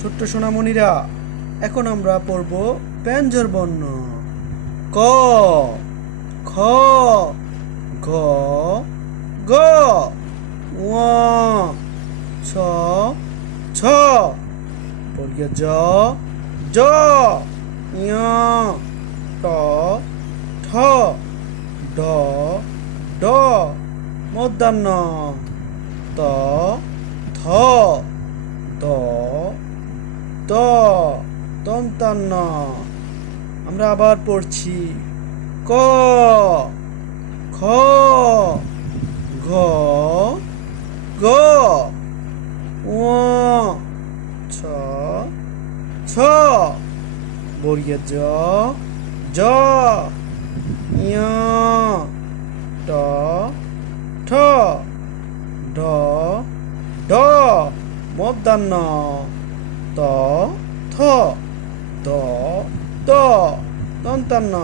ছোট্ট সোনামণিরা, এখন আমরা পড়ব ব্যঞ্জন বর্ণ। ক, খ, গ, গ, ঙ, ছ, ছ, বর্গীয় জ, জ, ঞ, ট, ঠ, ড, ড, মূর্ধন্য ত, থ, দ, দ, দন্তান্ন। আমরা আবার পড়ছি। ক, খ, ঘ, গ, ঙ, ছ, ছ, বর্গীয় জ, জ, ঞ, ট, ঠ, ড, ড, মূর্ধন্য ত, থ, দ, দ, দন্তান্ন।